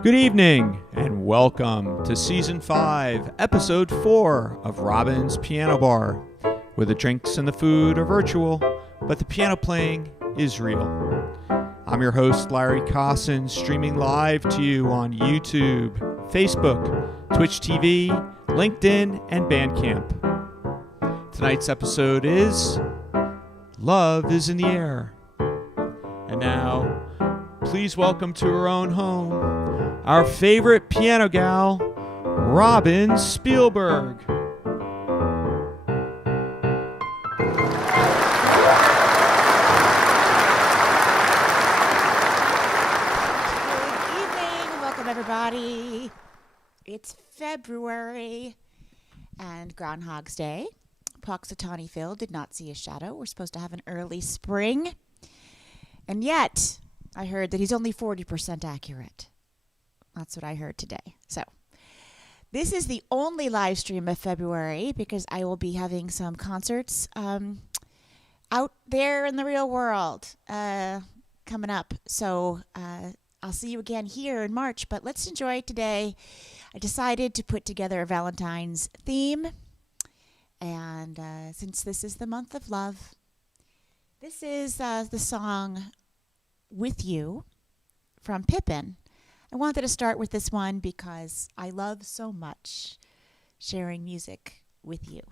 Good evening, and welcome to Season 5, Episode 4 of Robin's Piano Bar, where the drinks and the food are virtual, but the piano playing is real. I'm your host, Larry Kosson, streaming live to you on YouTube, Facebook, Twitch TV, LinkedIn, and Bandcamp. Tonight's episode is Love is in the Air. And now, please welcome to her own home, our favorite piano gal, Robin Spielberg. Good evening. Welcome, everybody. It's February and Groundhog's Day. Puxatawny Phil did not see a shadow. We're supposed to have an early spring. And yet, I heard that he's only 40% accurate. That's what I heard today. So, this is the only live stream of February because I will be having some concerts out there in the real world coming up. So, I'll see you again here in March, but let's enjoy today. I decided to put together a Valentine's theme, and since this is the month of love, this is the song With You from Pippin. I wanted to start with this one because I love so much sharing music with you.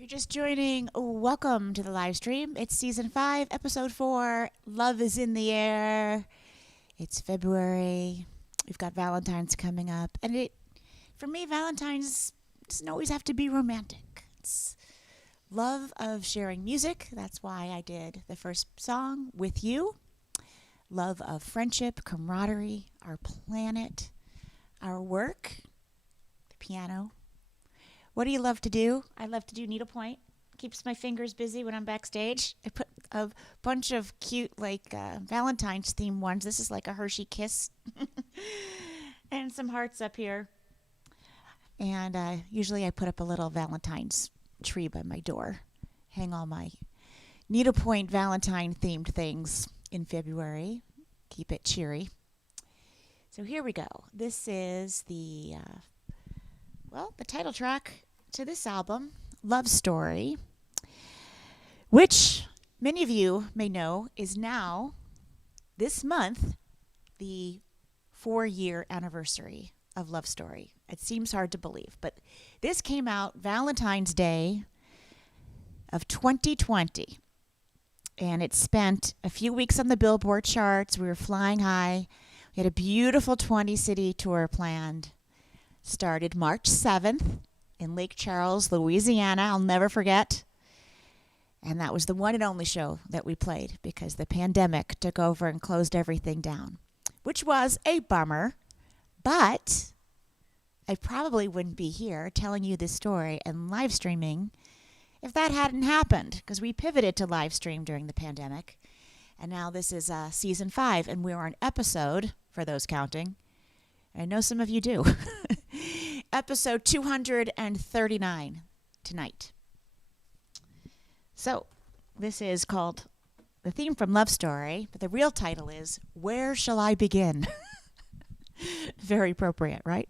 If you're just joining, welcome to the live stream. It's season 5, episode 4. Love is in the air. It's February. We've got Valentine's coming up. And for me, Valentine's doesn't always have to be romantic. It's love of sharing music. That's why I did the first song, With You. Love of friendship, camaraderie, our planet, our work, the piano. What do you love to do? I love to do needlepoint. Keeps my fingers busy when I'm backstage. I put a bunch of cute, Valentine's themed ones. This is like a Hershey kiss. And some hearts up here. And usually I put up a little Valentine's tree by my door. Hang all my needlepoint Valentine themed things in February. Keep it cheery. So here we go. This is the title track to this album, Love Story, which many of you may know is now, this month, the 4-year anniversary of Love Story. It seems hard to believe, but this came out Valentine's Day of 2020, and it spent a few weeks on the Billboard charts. We were flying high. We had a beautiful 20-city tour planned. Started March 7th in Lake Charles, Louisiana. I'll never forget. And that was the one and only show that we played because the pandemic took over and closed everything down, which was a bummer. But I probably wouldn't be here telling you this story and live streaming if that hadn't happened, because we pivoted to live stream during the pandemic. And now this is season 5, and we're on episode, for those counting, I know some of you do. Episode 239 tonight. So, this is called the theme from Love Story, but the real title is Where Shall I Begin? Very appropriate, right?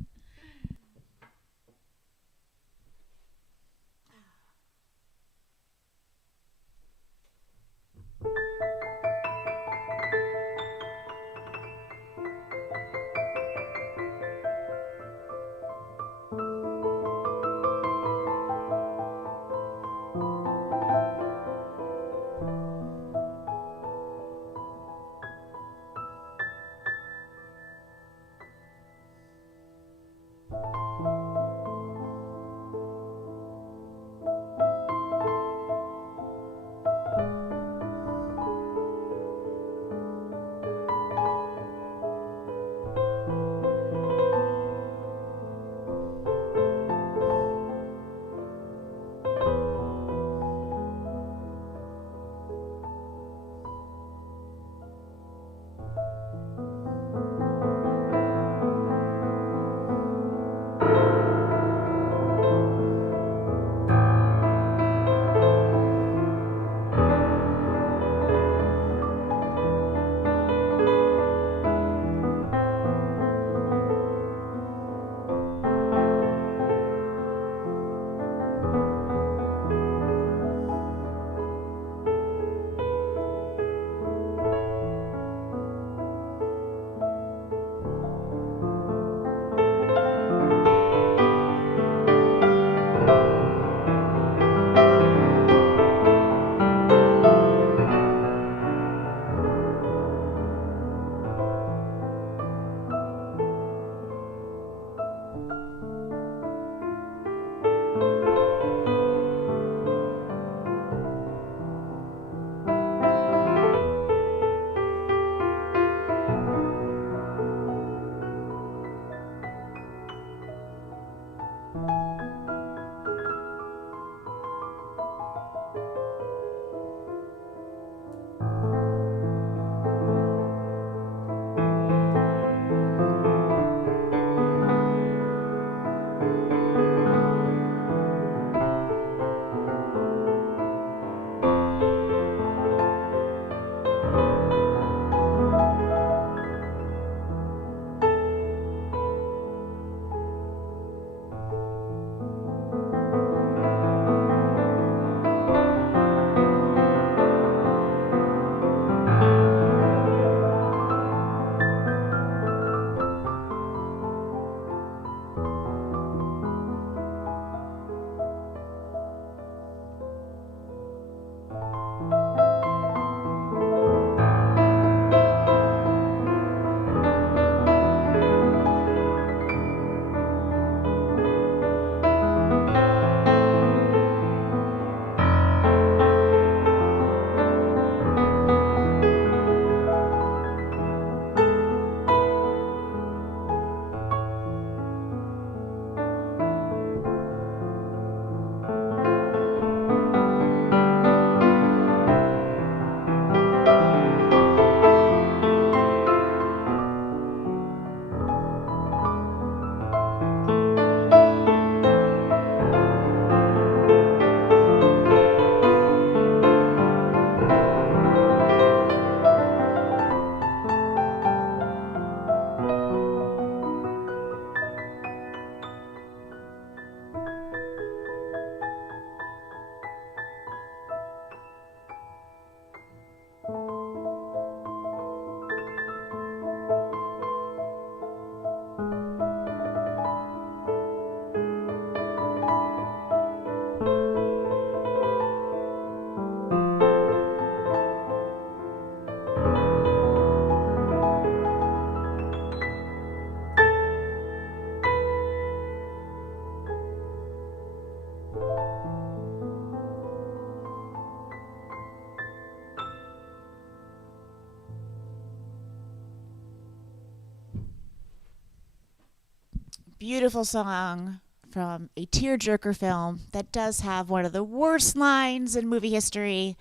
beautiful song from a tearjerker film that does have one of the worst lines in movie history.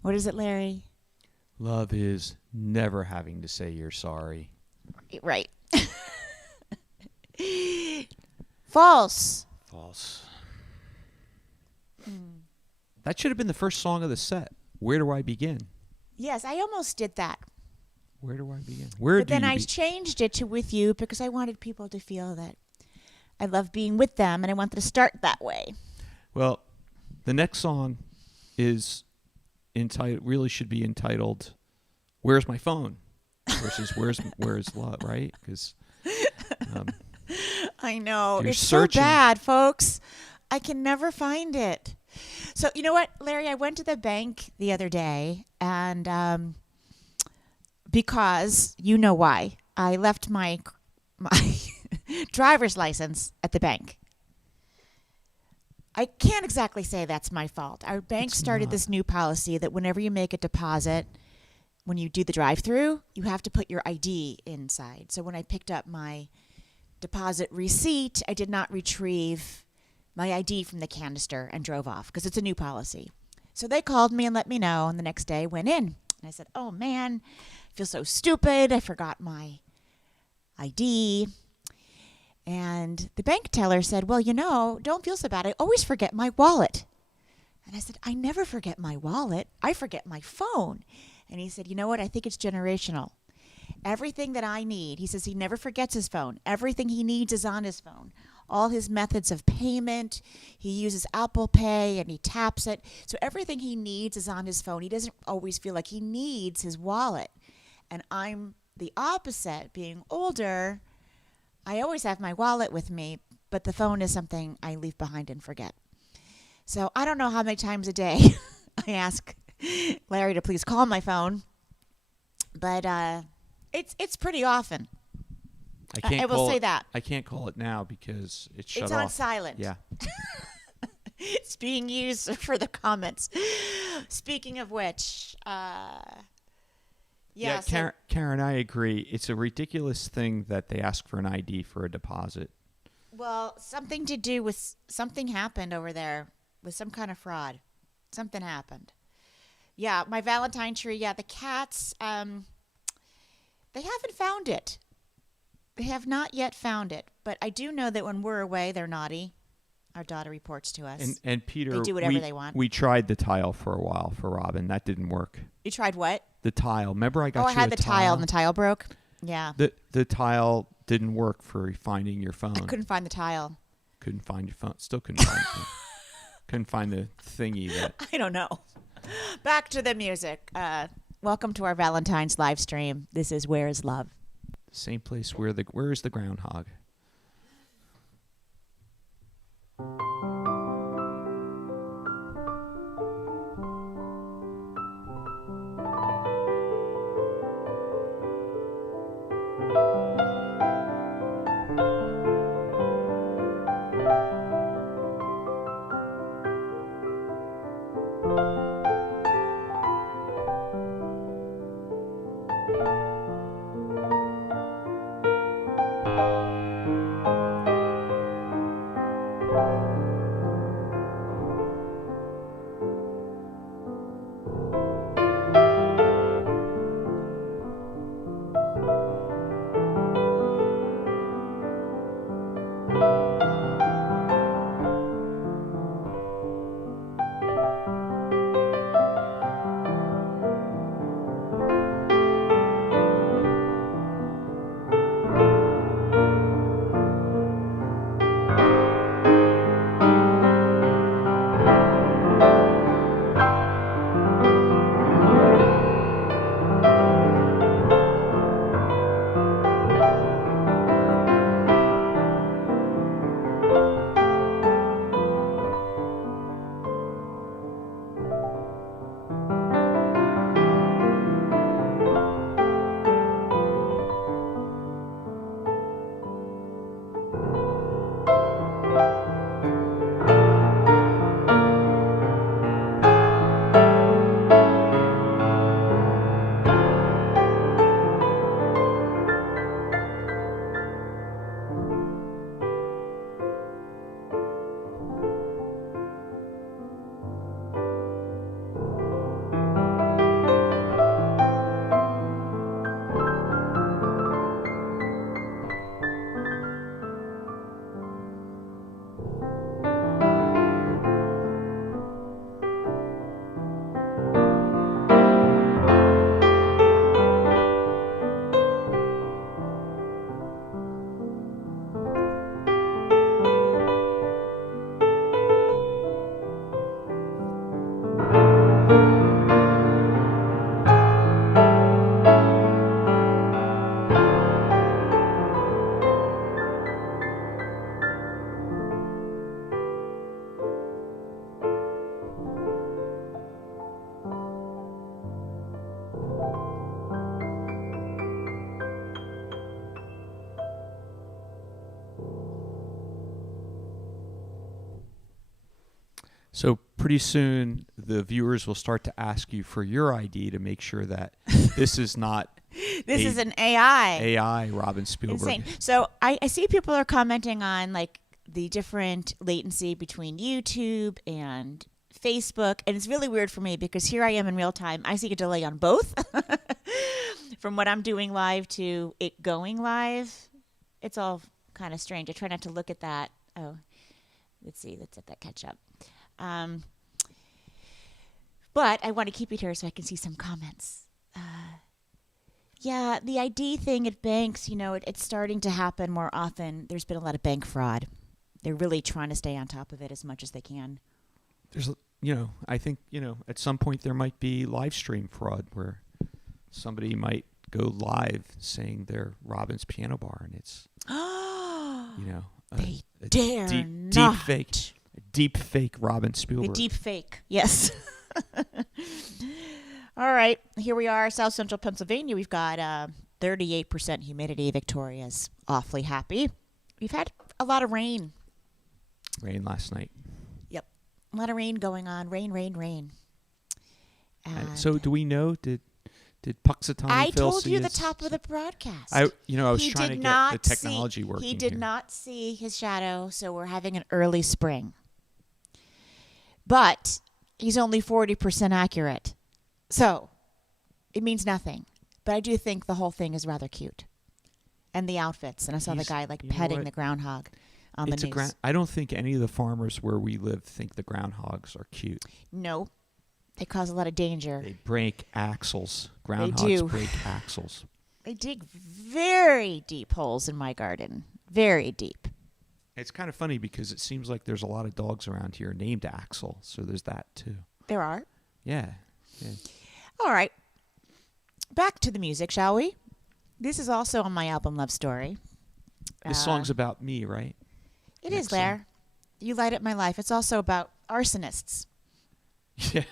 What is it, Larry? Love is never having to say you're sorry. Right. False. False. That should have been the first song of the set. Where do I begin? Yes, I almost did that. Where do I begin? But then I changed it to With You because I wanted people to feel that I love being with them, and I wanted to start that way. Well, the next song is really should be entitled "Where's My Phone" versus "Where's Love," right? Because I know it's searching. So bad, folks. I can never find it. So you know what, Larry? I went to the bank the other day, and because you know why, I left my driver's license at the bank. I can't exactly say that's my fault. Our bank started this new policy that whenever you make a deposit, when you do the drive-through, you have to put your ID inside. So when I picked up my deposit receipt, I did not retrieve my ID from the canister and drove off because it's a new policy. So they called me and let me know, and the next day went in. And I said, oh, man, I feel so stupid. I forgot my ID. And the bank teller said, well, don't feel so bad. I always forget my wallet. And I said, I never forget my wallet. I forget my phone. And he said, you know what? I think it's generational. Everything that I need, he says he never forgets his phone. Everything he needs is on his phone. All his methods of payment, he uses Apple Pay and he taps it. So everything he needs is on his phone. He doesn't always feel like he needs his wallet. And I'm the opposite. Being older, I always have my wallet with me, but the phone is something I leave behind and forget. So I don't know how many times a day I ask Larry to please call my phone, but it's pretty often. I will say that. I can't call it now because it's shut off. It's on silent. Yeah. It's being used for the comments. Speaking of which, Karen, I agree. It's a ridiculous thing that they ask for an ID for a deposit. Well, something to do with something happened over there with some kind of fraud. Something happened. Yeah, my Valentine tree. Yeah, the cats. They haven't found it. They have not yet found it. But I do know that when we're away, they're naughty. Our daughter reports to us. And Peter, they do whatever they want. We tried the tile for a while for Robin. That didn't work. You tried what? The tile. Remember I got you a tile? I had the tile and the tile broke? Yeah. The tile didn't work for finding your phone. I couldn't find the tile. Couldn't find your phone. Still couldn't find it. Couldn't find the thingy that... I don't know. Back to the music. Welcome to our Valentine's live stream. This is Where is Love? Same place where is the groundhog? So pretty soon the viewers will start to ask you for your ID to make sure that this is not This is an AI. AI Robin Spielberg. Insane. So I see people are commenting on like the different latency between YouTube and Facebook, and it's really weird for me because here I am in real time. I see a delay on both. From what I'm doing live to it going live. It's all kind of strange. I try not to look at that. Oh, let's see. Let's let that catch up. But I want to keep it here so I can see some comments. Yeah, the ID thing at banks, it's starting to happen more often. There's been a lot of bank fraud. They're really trying to stay on top of it as much as they can. There's, I think, at some point there might be live stream fraud where somebody might go live saying they're Robin's Piano Bar, and it's, they dare not. Deep fake Robin Spielberg. A deep fake, yes. All right, here we are, South Central Pennsylvania. We've got 38% humidity. Victoria's awfully happy. We've had a lot of rain. Rain last night. Yep, a lot of rain going on. Rain. So do we know, did Puxatawny I Phil told see you the his, top of the broadcast. I was trying to get the technology working. He did here. not see his shadow, so we're having an early spring. But he's only 40% accurate. So it means nothing. But I do think the whole thing is rather cute. And the outfits. And I saw the guy petting the groundhog on the news. I don't think any of the farmers where we live think the groundhogs are cute. No. They cause a lot of danger. They break axles. Groundhogs They do. break axles. They dig very deep holes in my garden. Very deep. It's kind of funny because it seems like there's a lot of dogs around here named Axel, so there's that too. There are? Yeah. All right. Back to the music, shall we? This is also on my album Love Story. This song's about me, right? It is, Blair. You light up my life. It's also about arsonists. Yeah.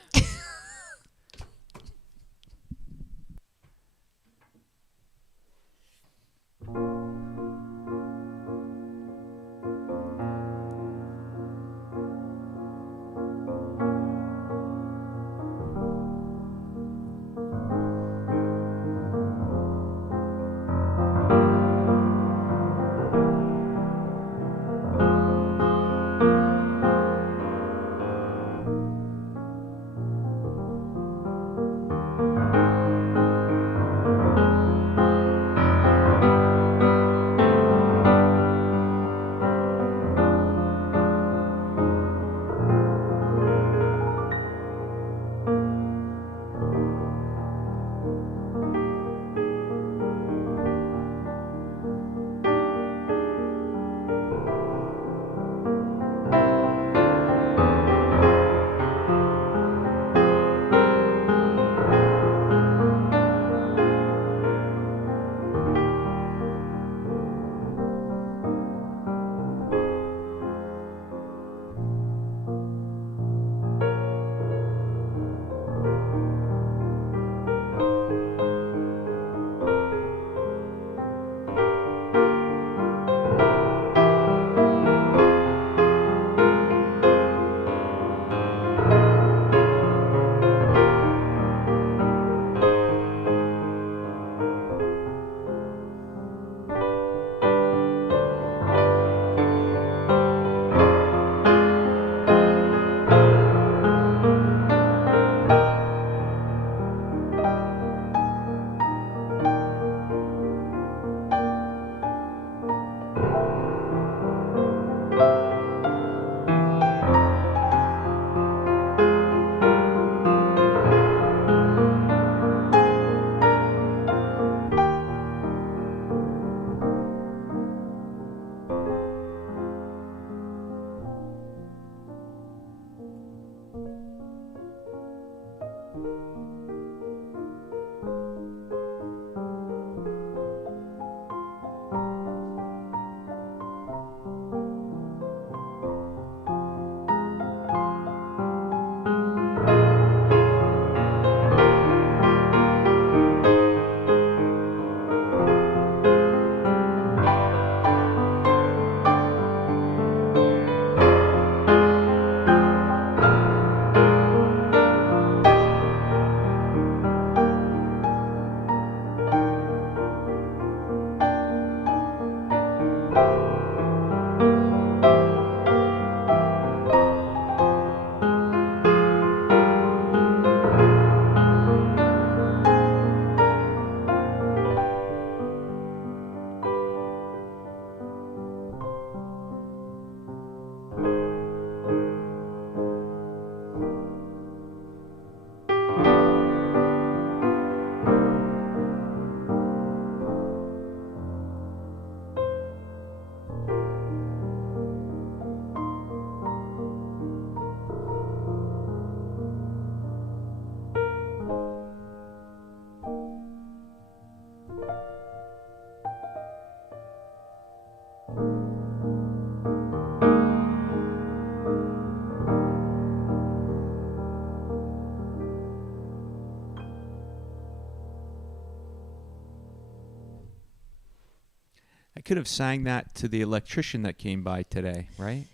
could have sang that to the electrician that came by today, right?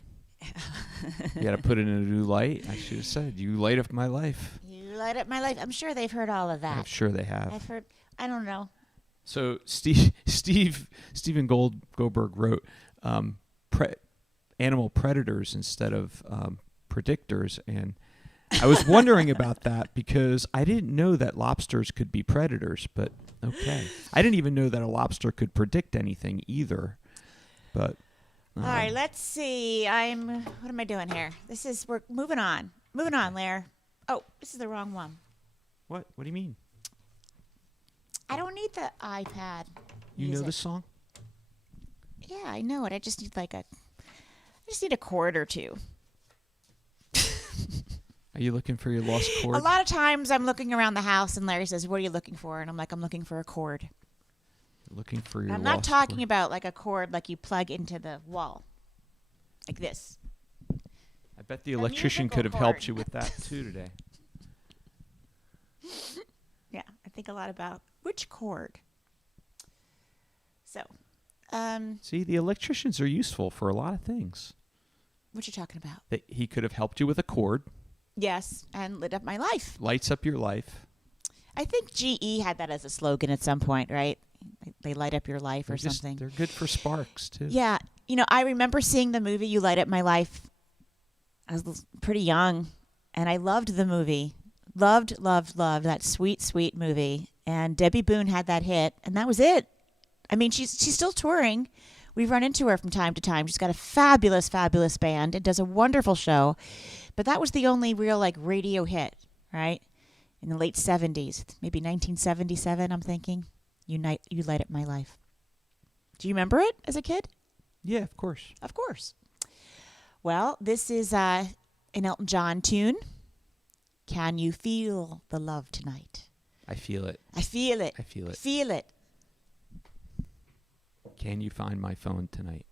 You got to put it in a new light. I should have said, "You light up my life." You light up my life. I'm sure they've heard all of that. I'm sure they have. I've heard. I don't know. So Stephen Goldberg wrote animal predators instead of predictors, and I was wondering about that because I didn't know that lobsters could be predators. But okay, I didn't even know that a lobster could predict anything either. But All right, let's see. What am I doing here? We're moving on. Moving on, Lair. Oh, this is the wrong one. What do you mean? I don't need the iPad. You know the song? Yeah, I know it. I just need a chord or two. Are you looking for your lost chord? A lot of times I'm looking around the house and Larry says, "What are you looking for?" And I'm like, "I'm looking for a chord." Looking for your I'm lost not talking chord. about like a cord like you plug into the wall. Like this. I bet the electrician could have helped you with that too today. Yeah, I think a lot about which chord. So, See, the electricians are useful for a lot of things. what you talking about? He could have helped you with a cord. Yes, and lit up my life. Lights up your life. I think GE had that as a slogan at some point, right? They light up your life or They're something. They're good for sparks too. Yeah, I remember seeing the movie You Light Up My Life. I was pretty young, and I loved the movie. Loved that sweet, sweet movie. And Debbie Boone had that hit, and that was it. I mean, she's still touring. We run into her from time to time. She's got a fabulous, fabulous band and does a wonderful show. But that was the only real radio hit, right? In the late 70s, maybe 1977, I'm thinking. You Light Up My Life. Do you remember it as a kid? Yeah, of course. Of course. Well, this is an Elton John tune. Can you feel the love tonight? I feel it. I feel it. I feel it. Feel it. Can you find my phone tonight?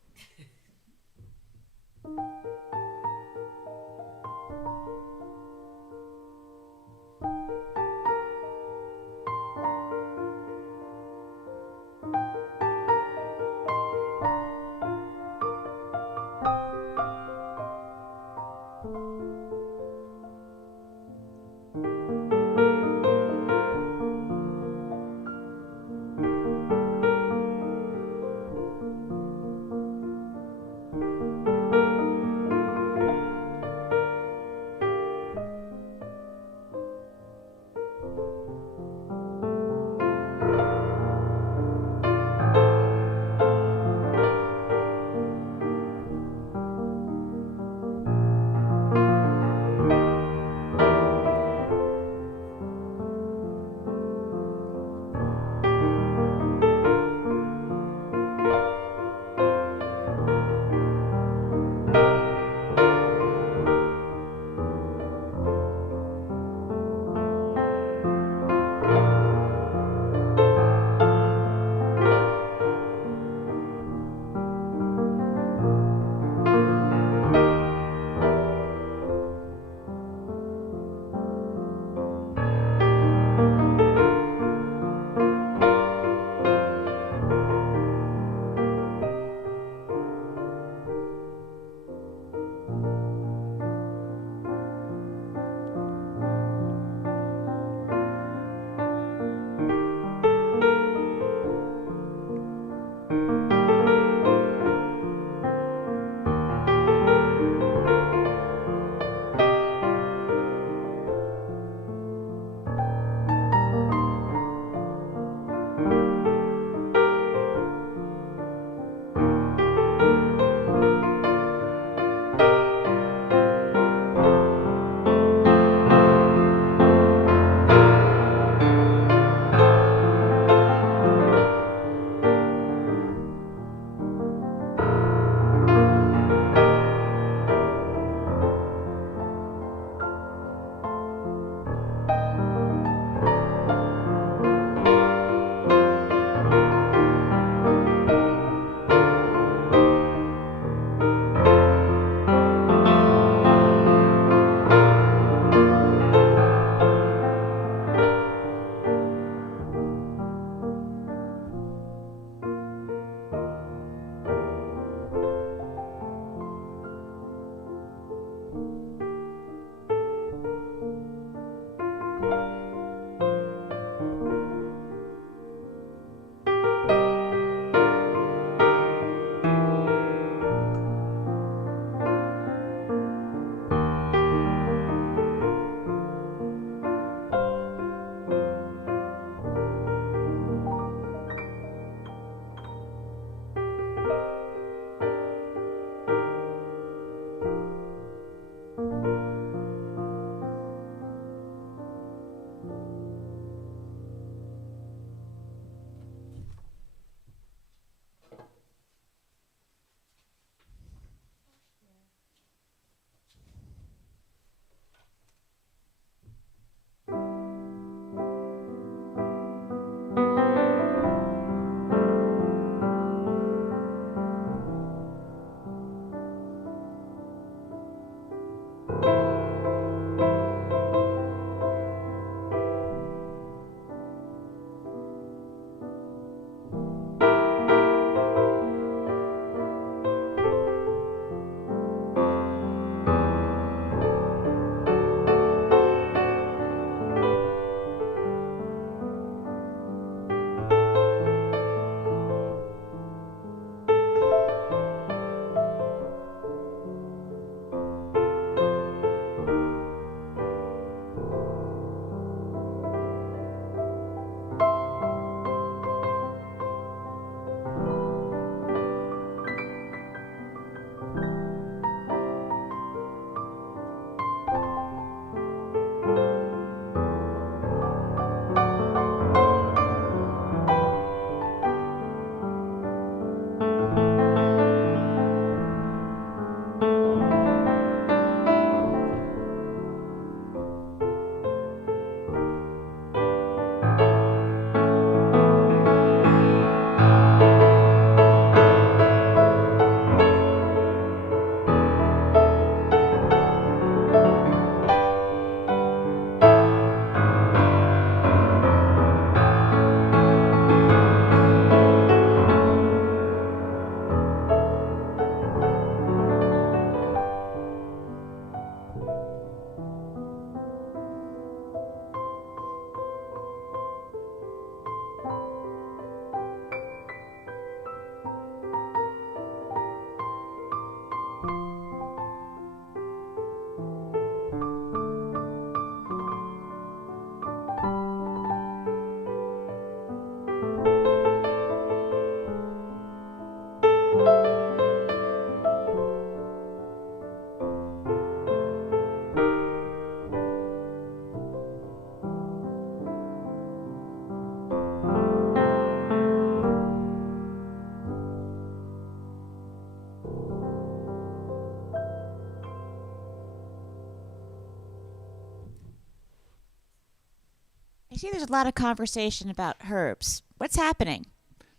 I see there's a lot of conversation about herbs. What's happening?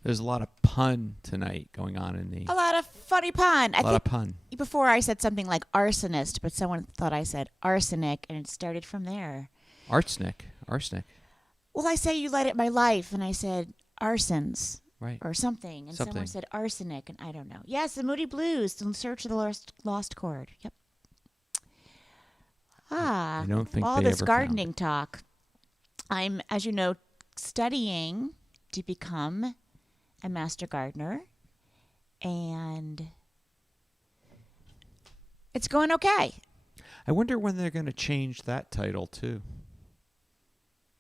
There's a lot of pun tonight going on in the... A lot of funny pun. A lot of pun. Before I said something like arsonist, but someone thought I said arsenic, and it started from there. Arsenic. Well, I say you light up my life, and I said arsons. Right. Or something. And someone said arsenic, and I don't know. Yes, the Moody Blues, In Search of the Lost Chord. Yep. I don't think all they this ever gardening talk. I'm, as you know, studying to become a master gardener, and it's going okay. I wonder when they're going to change that title too.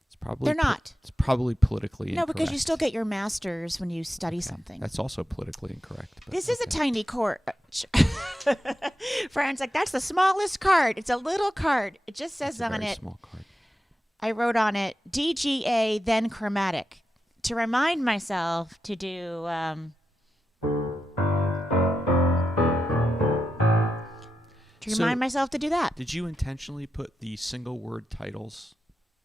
It's probably they're not. It's probably politically incorrect. No, because you still get your master's when you study something. That's also politically incorrect. This is a tiny card. Fran's like, that's the smallest card. It's a little card. It just says on it. Small card. I wrote on it DGA then chromatic to remind myself to do myself to do that. Did you intentionally put the single word titles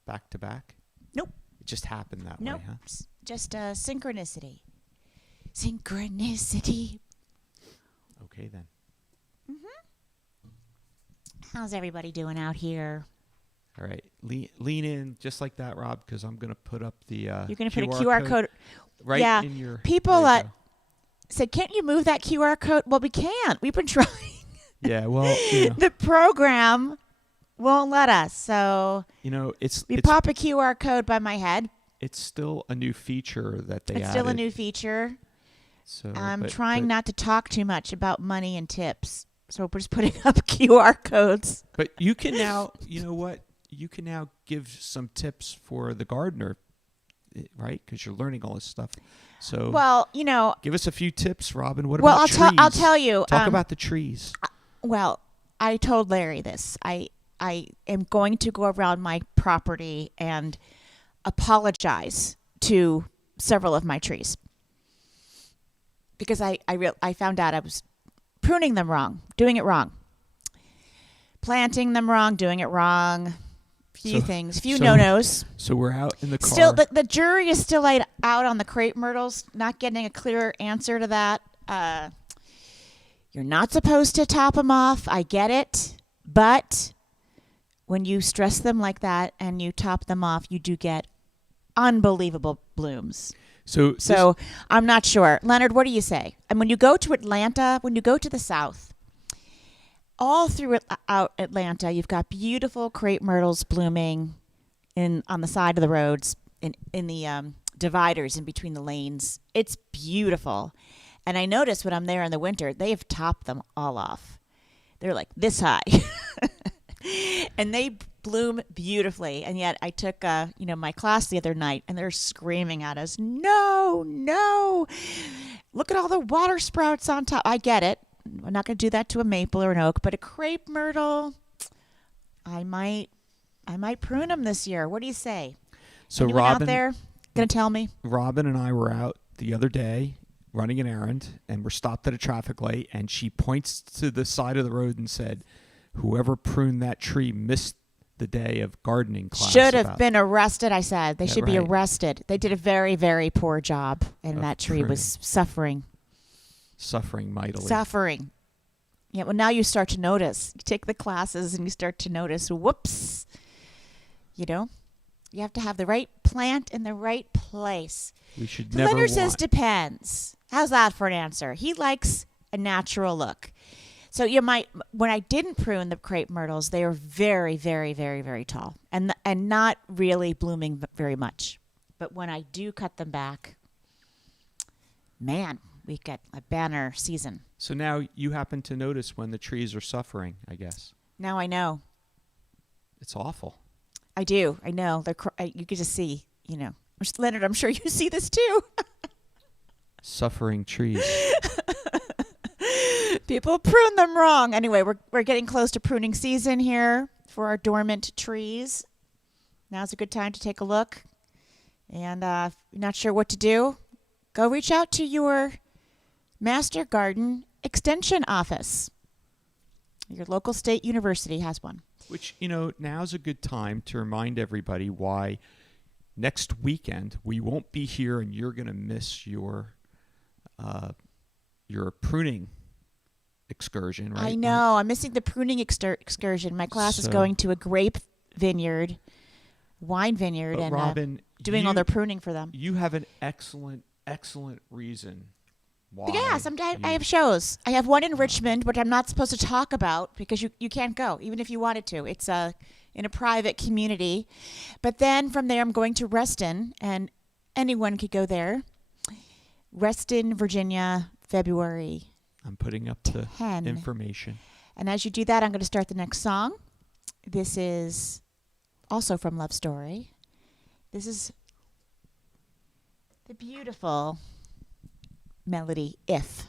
back to back? Nope. It just happened that way, huh? Just synchronicity. Synchronicity. Okay then. How's everybody doing out here? All right, lean in just like that, Rob, because I'm going to put up the You're going to put a QR code right in your... People said, can't you move that QR code? Well, we can't. We've been trying. Yeah, well, you know. The program won't let us, so we pop a QR code by my head. It's still a new feature that they added. It's still a new feature. So I'm trying not to talk too much about money and tips, so we're just putting up QR codes. But you can now, you know what? You can now give some tips for the gardener, right? Because you're learning all this stuff. So, well, give us a few tips, Robin. What about trees? I'll tell you. Talk about the trees. Well, I told Larry this. I am going to go around my property and apologize to several of my trees because I found out I was pruning them wrong, doing it wrong, planting them wrong, doing it wrong. Few no-nos. So we're out in the car. Still, the jury is still out on the crepe myrtles, not getting a clear answer to that. You're not supposed to top them off. I get it. But when you stress them like that and you top them off, you do get unbelievable blooms. So I'm not sure. Leonard, what do you say? And when you go to Atlanta, when you go to the south, all through out Atlanta, you've got beautiful crepe myrtles blooming on the side of the roads, in the dividers in between the lanes. It's beautiful. And I notice when I'm there in the winter, they have topped them all off. They're like this high. And they bloom beautifully. And yet I took my class the other night, and they're screaming at us, no, look at all the water sprouts on top. I get it. I'm not going to do that to a maple or an oak, but a crepe myrtle, I might prune them this year. What do you say? So Anyone Robin, out there going to tell me? Robin and I were out the other day running an errand, and we're stopped at a traffic light, and she points to the side of the road and said, whoever pruned that tree missed the day of gardening class. Should have been arrested, I said. They should be right. arrested. They did a very, very poor job, and that tree was suffering. Suffering mightily. Suffering. Yeah, well, now you start to notice. You take the classes and you start to notice, whoops. You have to have the right plant in the right place. We should never Leonard says depends. How's that for an answer? He likes a natural look. So when I didn't prune the crepe myrtles, they were very, very, very, very tall and not really blooming very much. But when I do cut them back, man, we get a banner season. So now you happen to notice when the trees are suffering, I guess. Now I know. It's awful. I do. I know. You can just see, Leonard, I'm sure you see this too. Suffering trees. People prune them wrong. Anyway, we're getting close to pruning season here for our dormant trees. Now's a good time to take a look. And if you're not sure what to do, go reach out to your Master Garden Extension office. Your local state university has one. Which, now's a good time to remind everybody why next weekend we won't be here and you're going to miss your pruning excursion, right? I know. I'm missing the pruning excursion. My class is going to a grape vineyard, wine vineyard, and Robin, doing all their pruning for them. You have an excellent reason why. Yes, I have shows. I have one in Richmond, which I'm not supposed to talk about because you can't go, even if you wanted to. It's in a private community. But then from there, I'm going to Reston, and anyone could go there. Reston, Virginia, February. I'm putting up the information. And as you do that, I'm going to start the next song. This is also from Love Story. This is the beautiful melody, If.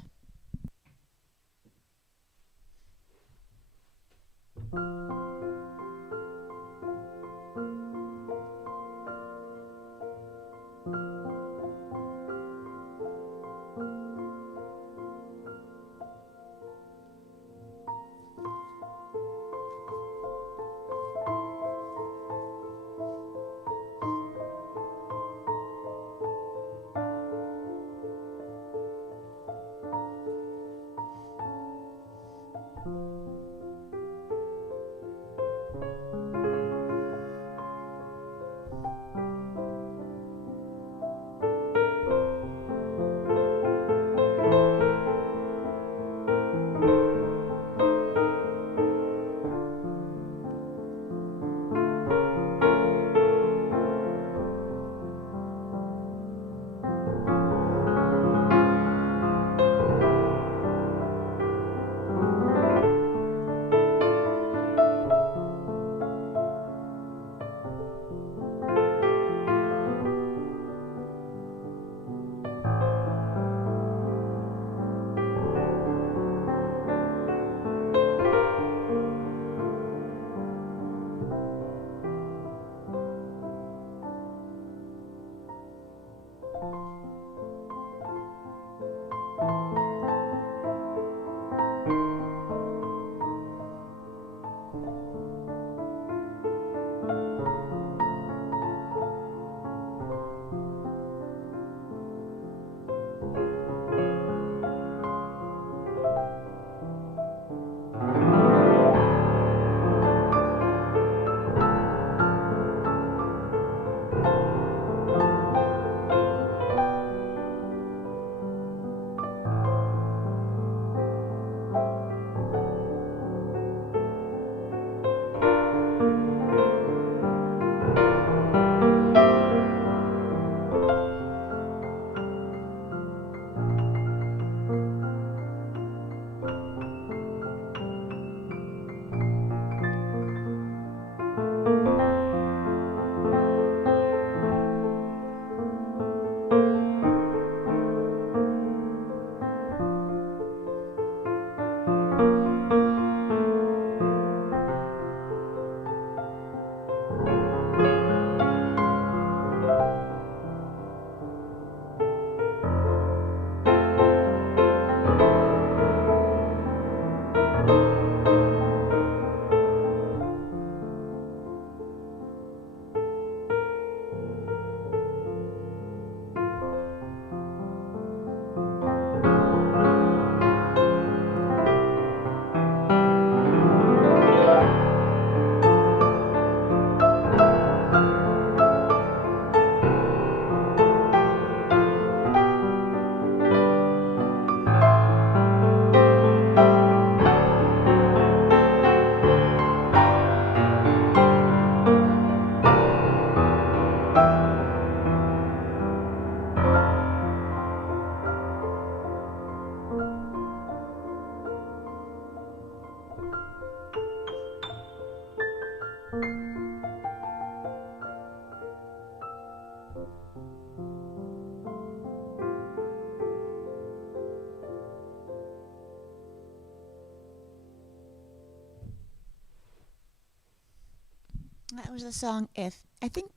That was the song If. I think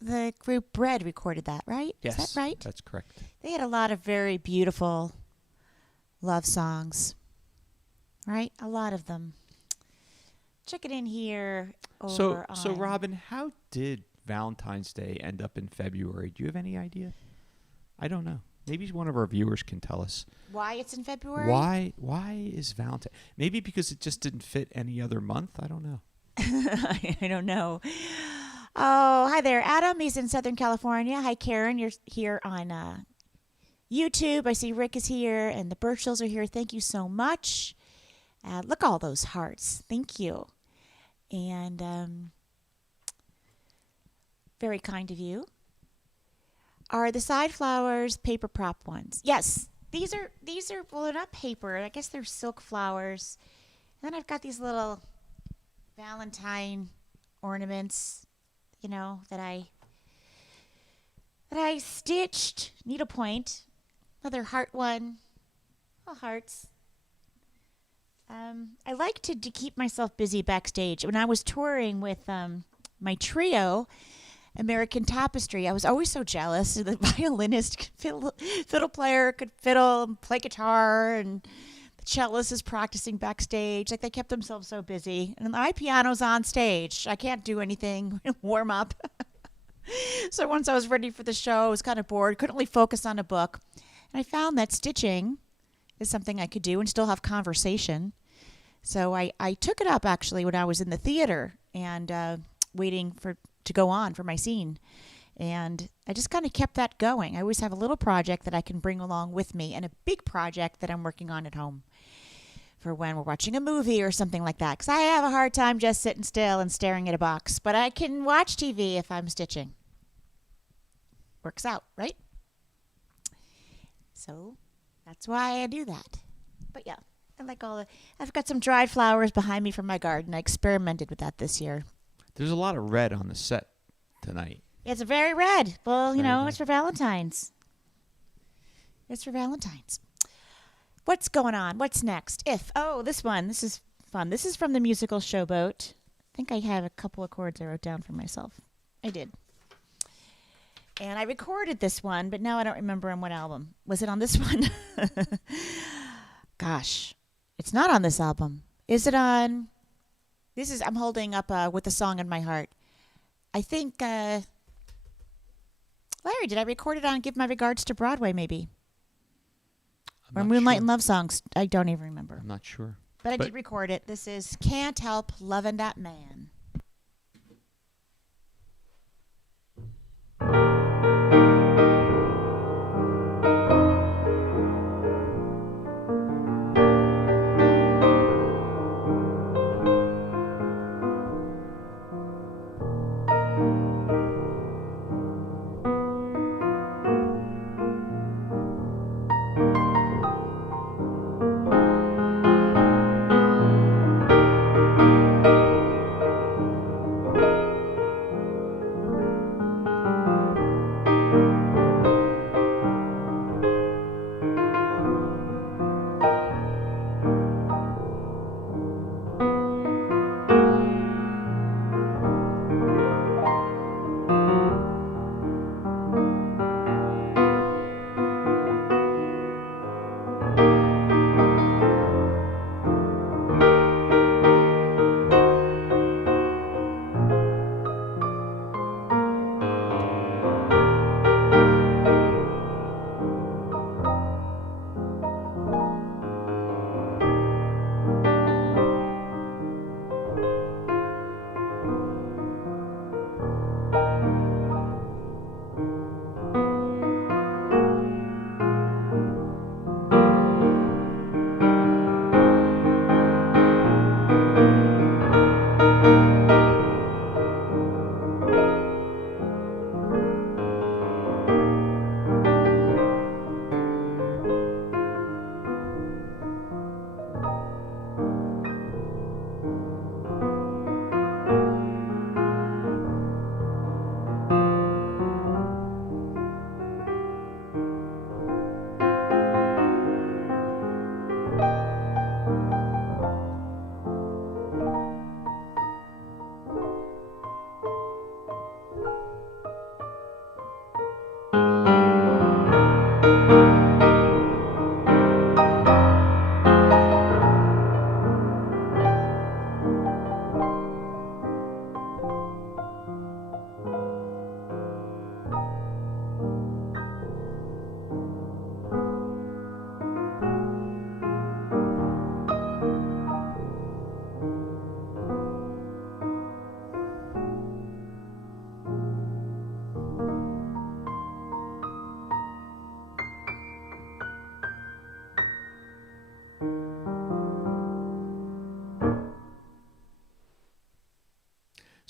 the group Bread recorded that, right? Yes. Is that right? That's correct. They had a lot of very beautiful love songs, right? A lot of them. Check it in here. So, Robin, how did Valentine's Day end up in February? Do you have any idea? I don't know. Maybe one of our viewers can tell us. Why it's in February? Why is Valentine? Maybe because it just didn't fit any other month. I don't know. I don't know. Oh, hi there, Adam. He's in Southern California. Hi, Karen. You're here on YouTube. I see Rick is here, and the Birchells are here. Thank you so much. Look, all those hearts. Thank you. And very kind of you. Are the side flowers paper prop ones? Yes. These are well, they're not paper. I guess they're silk flowers. And then I've got these little Valentine ornaments, that I stitched needlepoint. Another heart one. All hearts. I like to keep myself busy backstage. When I was touring with my trio, American Tapestry, I was always so jealous. The violinist, fiddle player could fiddle and play guitar, and the cellist is practicing backstage. Like, they kept themselves so busy. And my piano's on stage. I can't do anything, warm up. So once I was ready for the show, I was kind of bored, couldn't really focus on a book. And I found that stitching is something I could do and still have conversation. So I took it up, actually, when I was in the theater and waiting to go on for my scene. And I just kind of kept that going. I always have a little project that I can bring along with me and a big project that I'm working on at home for when we're watching a movie or something like that. Because I have a hard time just sitting still and staring at a box. But I can watch TV if I'm stitching. Works out, right? So that's why I do that. But yeah, I like I've got some dried flowers behind me from my garden. I experimented with that this year. There's a lot of red on the set tonight. It's very red. Well, Very red. it's for Valentine's. It's for Valentine's. What's going on? What's next? This one. This is fun. This is from the musical Showboat. I think I have a couple of chords I wrote down for myself. I did. And I recorded this one, but now I don't remember on what album. Was it on this one? Gosh. It's not on this album. Is it on... I'm holding up With a Song in My Heart. I think... Larry, did I record it on Give My Regards to Broadway, maybe? Or Moonlight and Love Songs? I don't even remember. I'm not sure. But I did record it. This is Can't Help Lovin' That Man.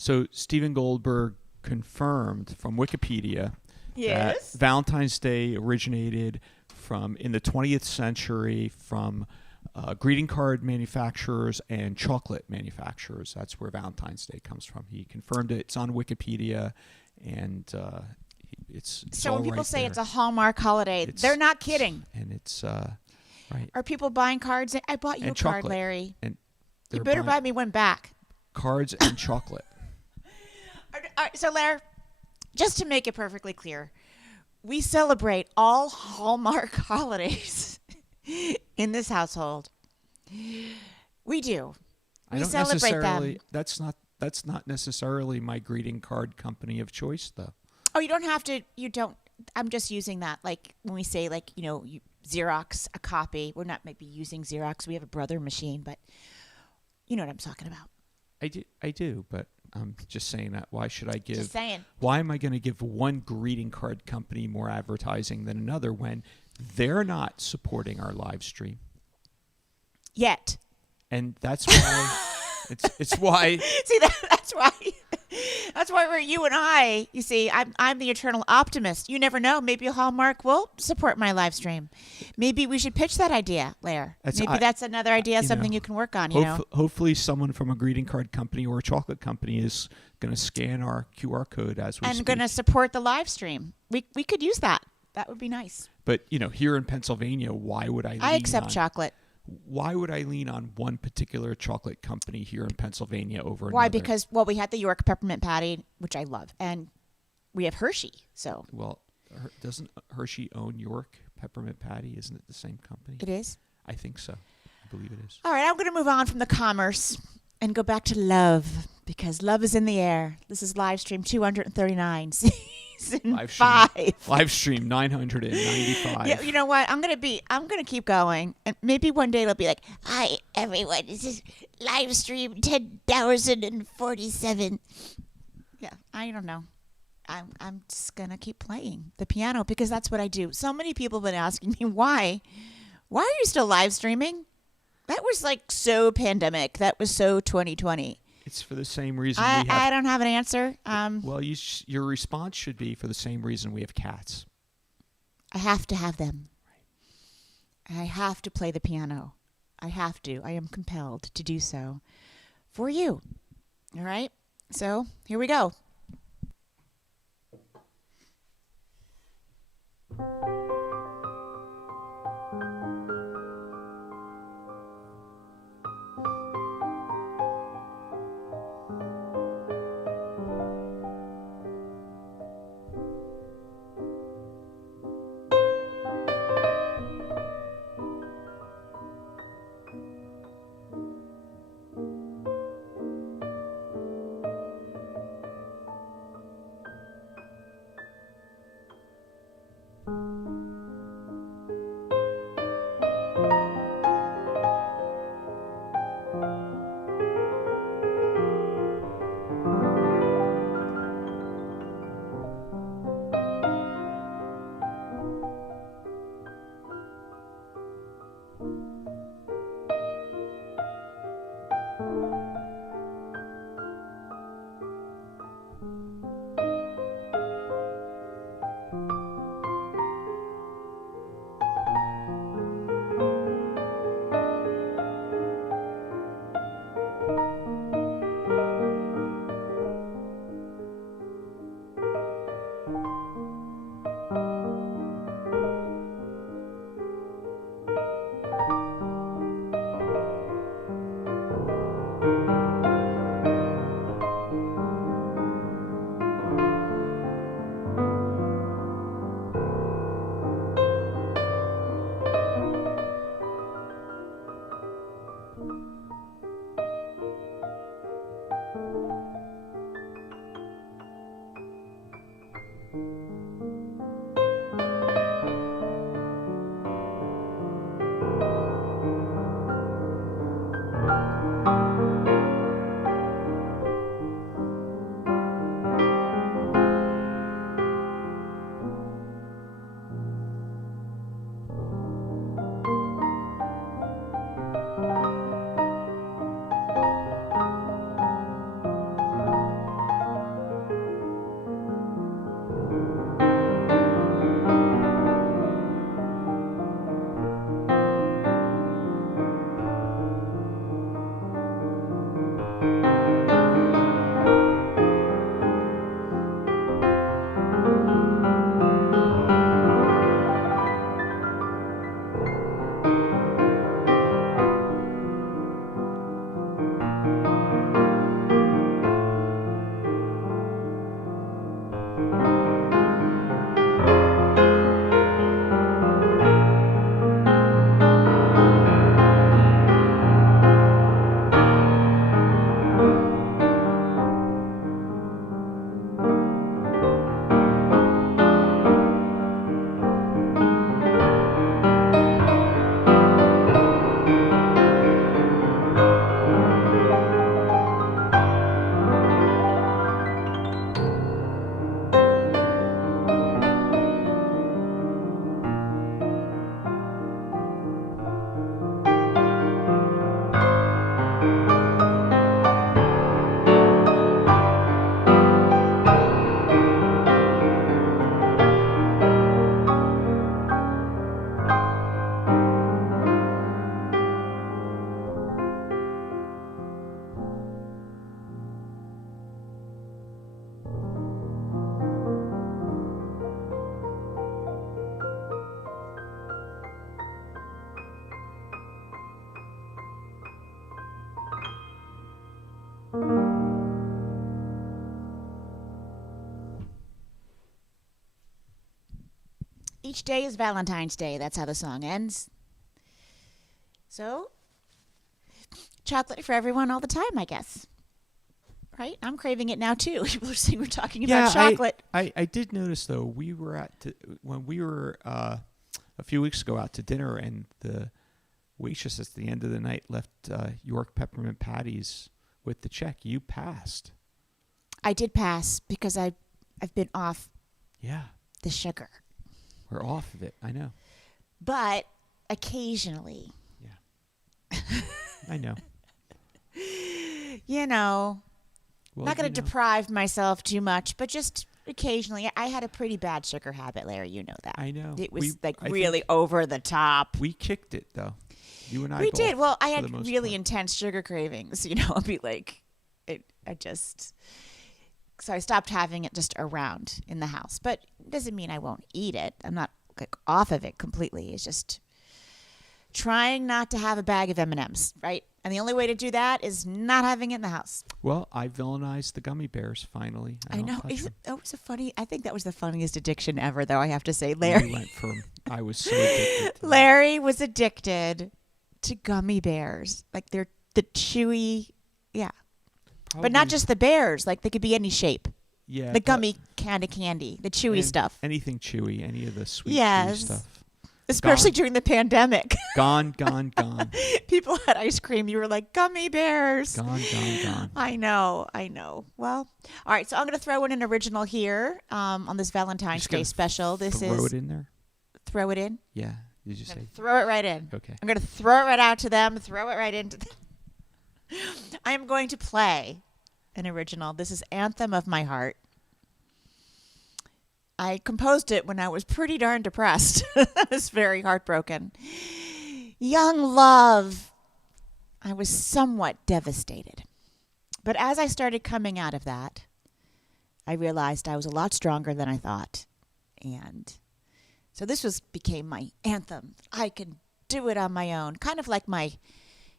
So Stephen Goldberg confirmed from Wikipedia Yes. that Valentine's Day originated in the 20th century from greeting card manufacturers and chocolate manufacturers. That's where Valentine's Day comes from. He confirmed it. It's on Wikipedia, and it's So all when people right say there. it's a Hallmark holiday, they're not kidding. And it's right. Are people buying cards? I bought you And a card, chocolate. Larry. And You they're better buying buy me one back. cards and chocolate. All right, so, Larry, just to make it perfectly clear, we celebrate all Hallmark holidays in this household. We do. I We don't celebrate necessarily. them. That's not necessarily my greeting card company of choice, though. Oh, you don't have to. You don't. I'm just using that. Like when we say, like, you Xerox a copy. We're not maybe using Xerox. We have a brother machine, but you know what I'm talking about. I do, but I'm just saying that. Why should I give? Just saying. Why am I going to give one greeting card company more advertising than another when they're not supporting our live stream? Yet. And that's why. it's why. See, that's why. That's why we're you and I. You see, I'm the eternal optimist. You never know. Maybe Hallmark will support my live stream. Maybe we should pitch that idea, Lair. Maybe that's another idea, something you can work on. Hopefully, someone from a greeting card company or a chocolate company is going to scan our QR code as we speak. And going to support the live stream. We could use that. That would be nice. But here in Pennsylvania, why would I? I accept chocolate. Why would I lean on one particular chocolate company here in Pennsylvania over another? Why? Because, we had the York peppermint patty, which I love, and we have Hershey. So doesn't Hershey own York peppermint patty? Isn't it the same company? it is. I think so. I believe it is. All right, I'm going to move on from the commerce and go back to love, because love is in the air. This is live stream 239, season 5. Live stream 995. Yeah, you know what? I'm gonna keep going, and maybe one day it'll be like, "Hi, everyone. This is live stream 10,047." Yeah, I don't know. I'm just gonna keep playing the piano because that's what I do. So many people have been asking me why are you still live streaming? That was like so pandemic. That was so 2020. It's for the same reason I don't have an answer. Well, your response should be for the same reason we have cats. I have to have them. I have to play the piano. I have to. I am compelled to do so for you. All right? So, here we go. Each day is Valentine's Day. That's how the song ends. So, chocolate for everyone all the time, I guess. Right? I'm craving it now, too. People are saying we're talking about chocolate. I did notice, though, we were when we were a few weeks ago out to dinner, and the waitress at the end of the night left York peppermint patties with the check. You passed. I did pass because I've been off the sugar. We're off of it. I know. But occasionally. Yeah. I know. You know, Well, not going to deprive myself too much, but just occasionally. I had a pretty bad sugar habit, Larry. You know that. I know. It was really over the top. We kicked it, though. You and I We both, did. Well, I had really part. intense sugar cravings. You know, I'll be like, so I stopped having it just around in the house. But it doesn't mean I won't eat it. I'm not like off of it completely. It's just trying not to have a bag of M&Ms, right? And the only way to do that is not having it in the house. Well, I villainized the gummy bears finally. I know. I think that was the funniest addiction ever, though, I have to say. Larry I was so addicted to Larry was addicted to gummy bears. Like they're the chewy, but not just the bears. Like they could be any shape. Yeah. The gummy kind of candy, the chewy stuff. Anything chewy, any of the sweet chewy stuff. Especially during the pandemic. Gone. People had ice cream. You were like, gummy bears. Gone. I know. Well, all right. So I'm going to throw in an original here on this Valentine's Day special. Throw it in there? Throw it in? Yeah. Did you say? Throw it right in. Okay. I'm going to throw it right out to them. Throw it right into them. I am going to play an original. This is Anthem of My Heart. I composed it when I was pretty darn depressed. I was very heartbroken. Young love. I was somewhat devastated. But as I started coming out of that, I realized I was a lot stronger than I thought. And so this became my anthem. I can do it on my own. Kind of like my,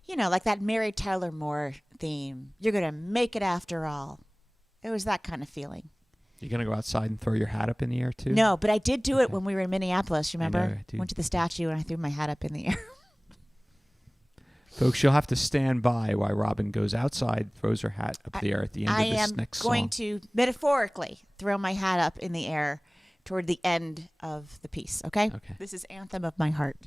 like that Mary Tyler Moore theme. You're going to make it after all. It was that kind of feeling. You're going to go outside and throw your hat up in the air, too? No, but I did do it when we were in Minneapolis, remember? I know, I do. Went to the statue and I threw my hat up in the air. Folks, you'll have to stand by while Robin goes outside, throws her hat up in the air at the end of this next song. I am going to metaphorically throw my hat up in the air toward the end of the piece, okay? Okay. This is Anthem of My Heart.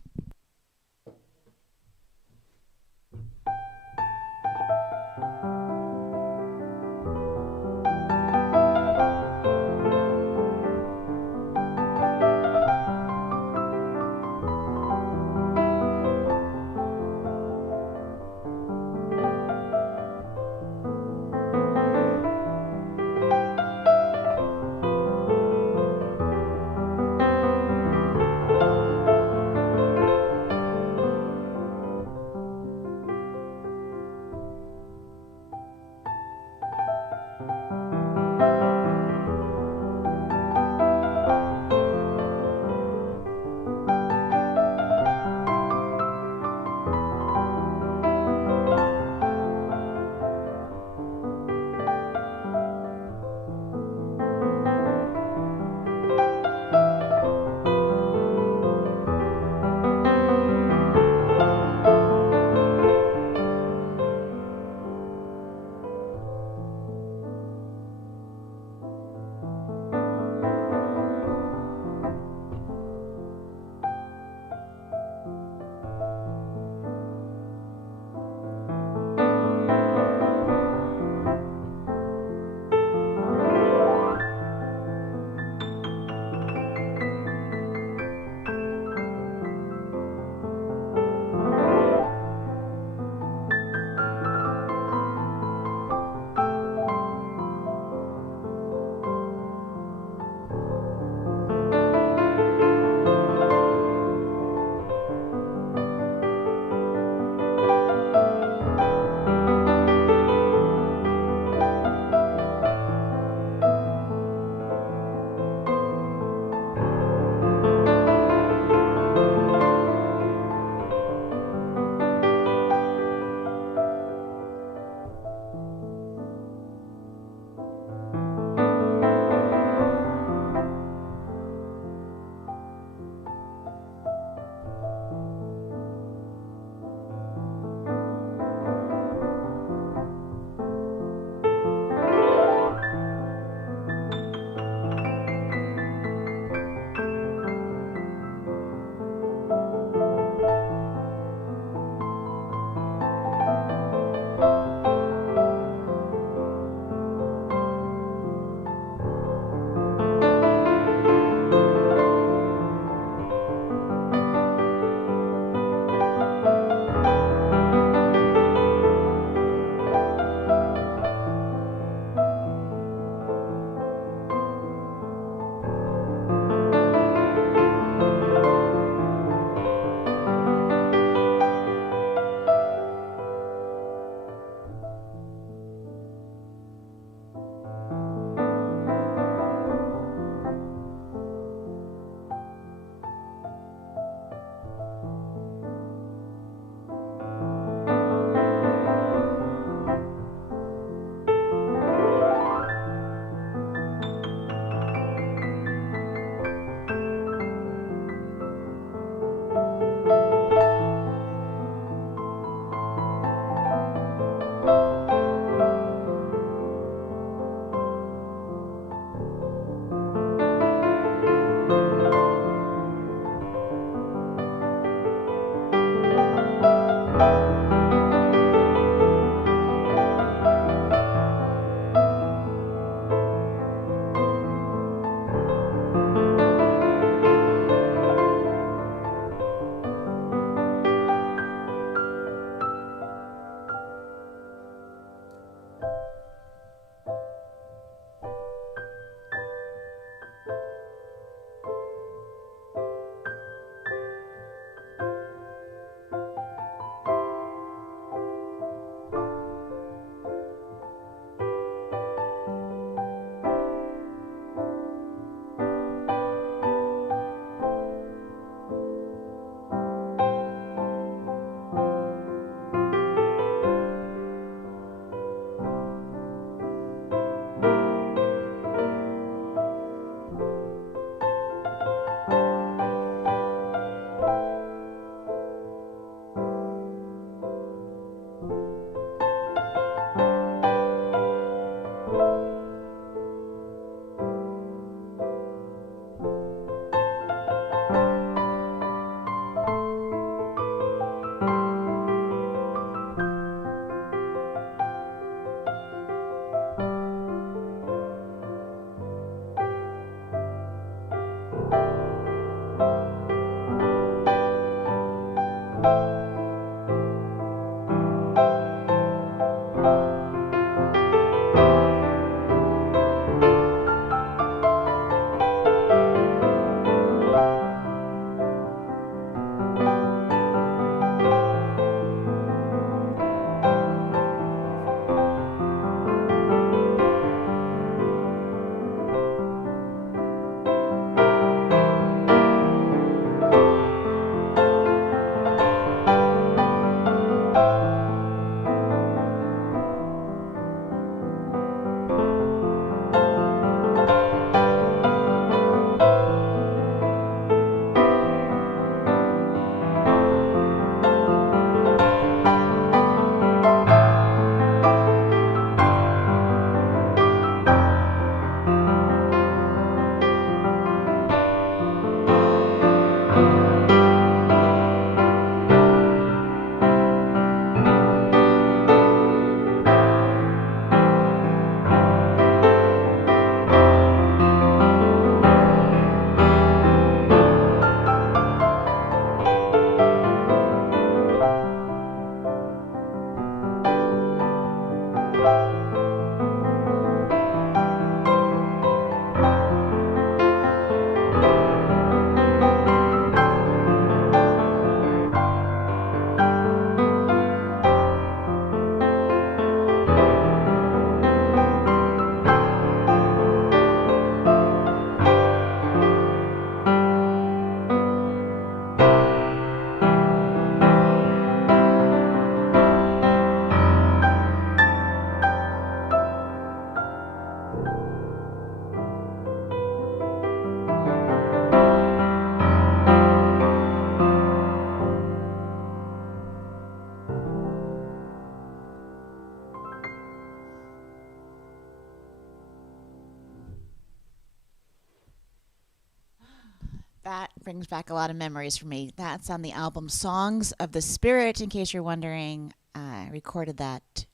That brings back a lot of memories for me. That's on the album Songs of the Spirit, in case you're wondering. I recorded that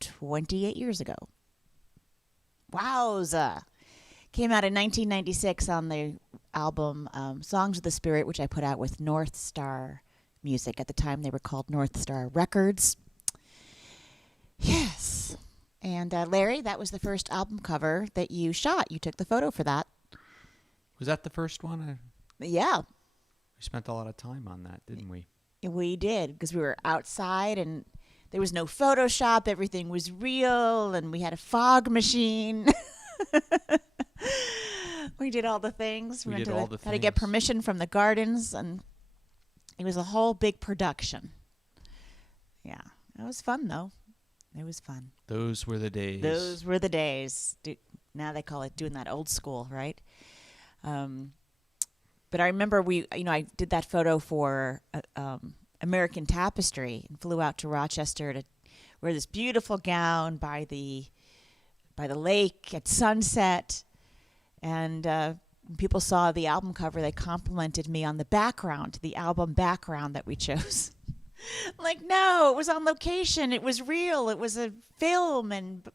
28 years ago. Wowza! Came out in 1996 on the album Songs of the Spirit, which I put out with North Star Music. At the time, they were called North Star Records. Yes. And Larry, that was the first album cover that you shot. You took the photo for that. Was that the first one? Yeah. We spent a lot of time on that, didn't we? We did, because we were outside and there was no Photoshop. Everything was real, and we had a fog machine. We did all the things. We did all the things. Had to get permission from the gardens, and it was a whole big production. Yeah. It was fun, though. It was fun. Those were the days. Those were the days. Now they call it doing that old school, right? But I remember I did that photo for American Tapestry and flew out to Rochester to wear this beautiful gown by the lake at sunset. And when people saw the album cover, they complimented me on the background, the album background that we chose. Like, no, it was on location. It was real. It was a film. And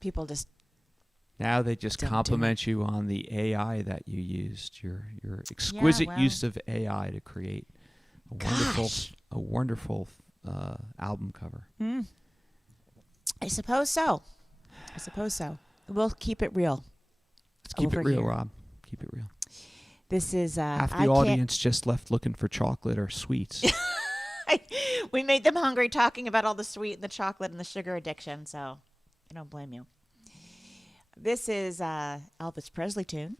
people just... Now they just compliment you on the AI that you used, your exquisite use of AI to create a wonderful album cover. I suppose so. We'll keep it real. Let's keep it real, Rob. Keep it real. This is half the audience just left looking for chocolate or sweets. We made them hungry talking about all the sweet and the chocolate and the sugar addiction, so I don't blame you. This is Elvis Presley tune.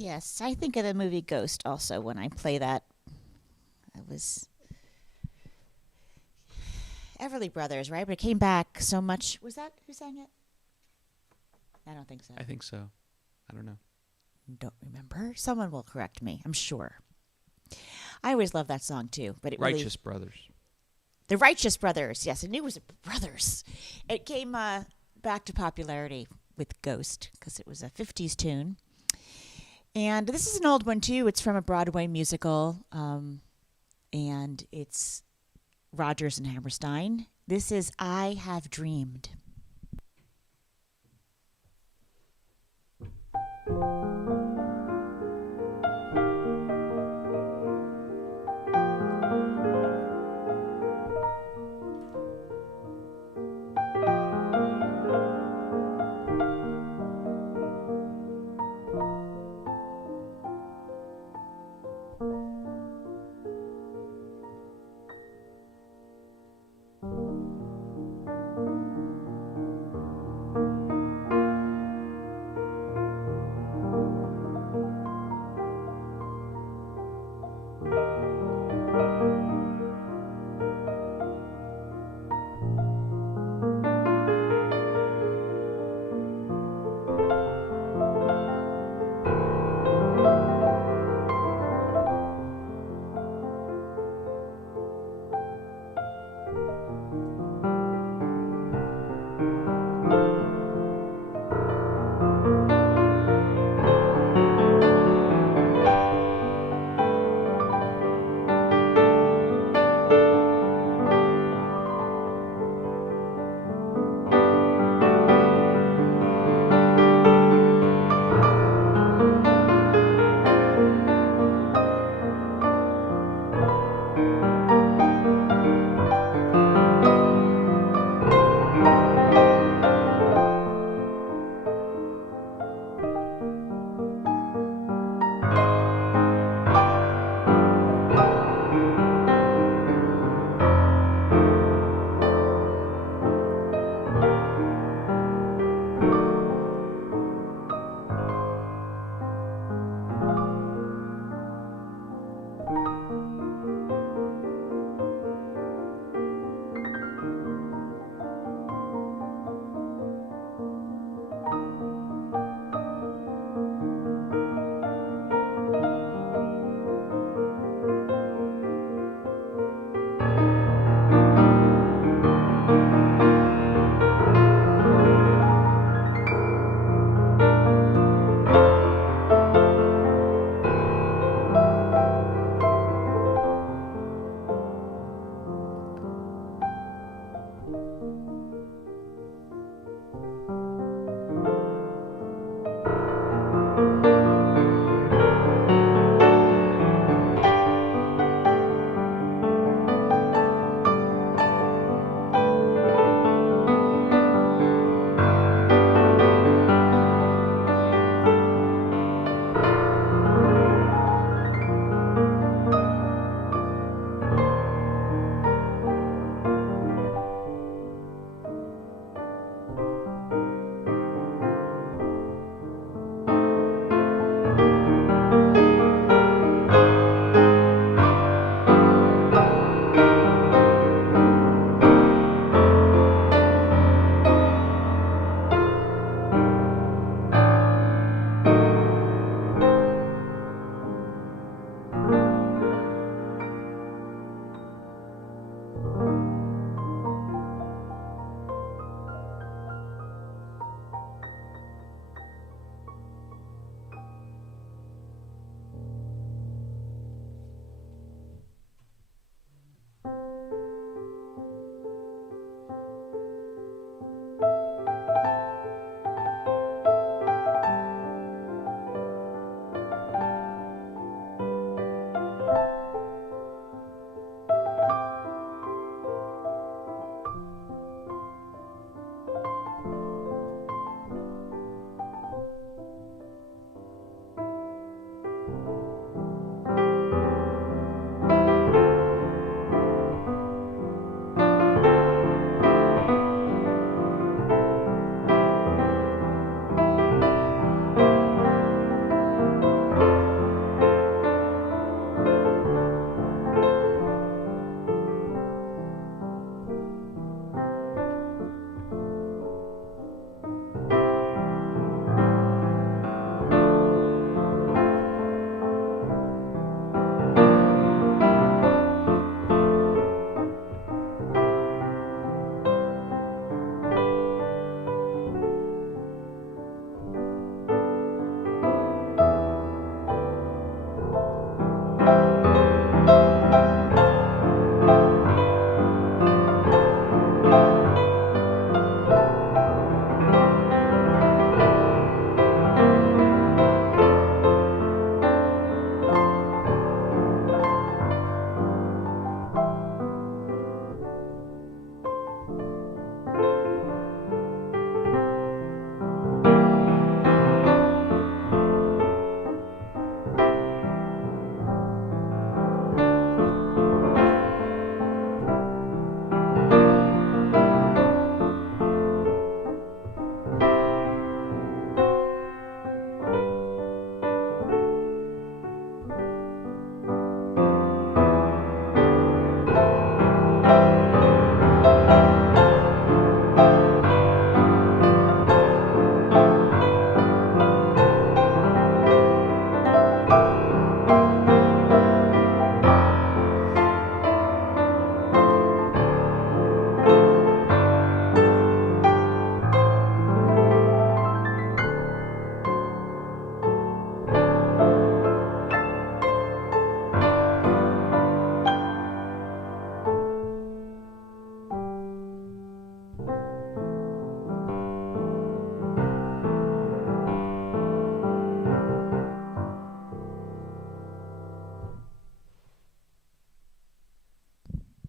Yes, I think of the movie Ghost also when I play that. It was Everly Brothers, right? But it came back so much. Was that who sang it? I don't think so. I think so. I don't know. Don't remember. Someone will correct me, I'm sure. I always love that song too, but it Righteous Brothers. The Righteous Brothers. Yes, I knew it was brothers. It came back to popularity with Ghost because it was a 50s tune. And this is an old one too. It's from a Broadway musical, and it's Rodgers and Hammerstein. This is I Have Dreamed.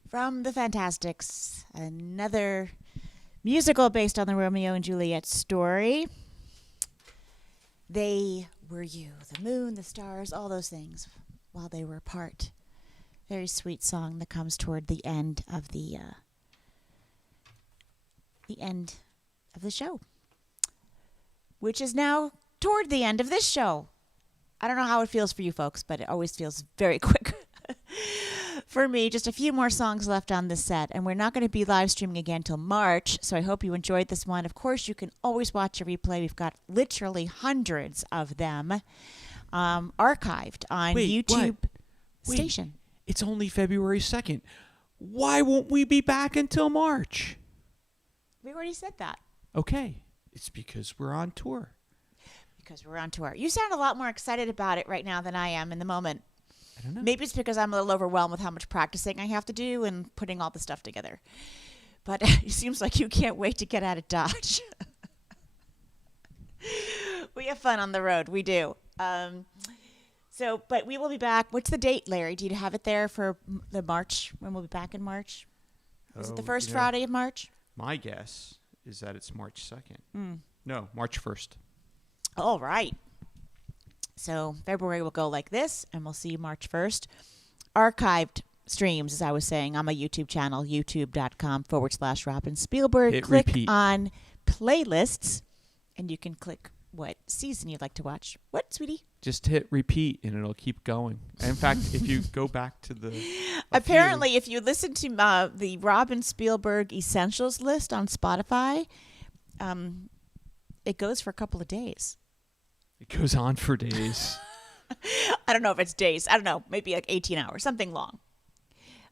From the Fantastics, another musical based on the Romeo and Juliet story. They were you, the moon, the stars, all those things, while they were apart. Very sweet song that comes toward the end of the show, which is now toward the end of this show. I don't know how it feels for you folks, but it always feels very quick. For me, just a few more songs left on this set, and we're not going to be live streaming again till March, so I hope you enjoyed this one. Of course, you can always watch a replay. We've got literally hundreds of them archived on YouTube station. It's only February 2nd. Why won't we be back until March? We already said that. Okay. It's because we're on tour. Because we're on tour. You sound a lot more excited about it right now than I am in the moment. I don't know. Maybe it's because I'm a little overwhelmed with how much practicing I have to do and putting all the stuff together. But it seems like you can't wait to get out of Dodge. We have fun on the road. We do. But we will be back. What's the date, Larry? Do you have it there for the March, when we'll be back in March? Is it the first Friday of March? My guess is that it's March 2nd. No, March 1st. All right. So February will go like this, and we'll see March 1st. Archived streams, as I was saying, on my YouTube channel, youtube.com/Robin Spielberg. Hit Click repeat. on playlists, and you can click what season you'd like to watch. What, sweetie? Just hit repeat, and it'll keep going. In fact, if you go back to the... Apparently, if you listen to the Robin Spielberg Essentials list on Spotify, it goes for a couple of days. It goes on for days. I don't know if it's days. I don't know. Maybe like 18 hours. Something long.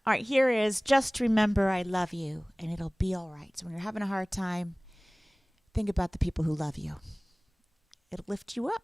All right. Here is Just Remember I Love You, and it'll be all right. So when you're having a hard time, think about the people who love you. It'll lift you up.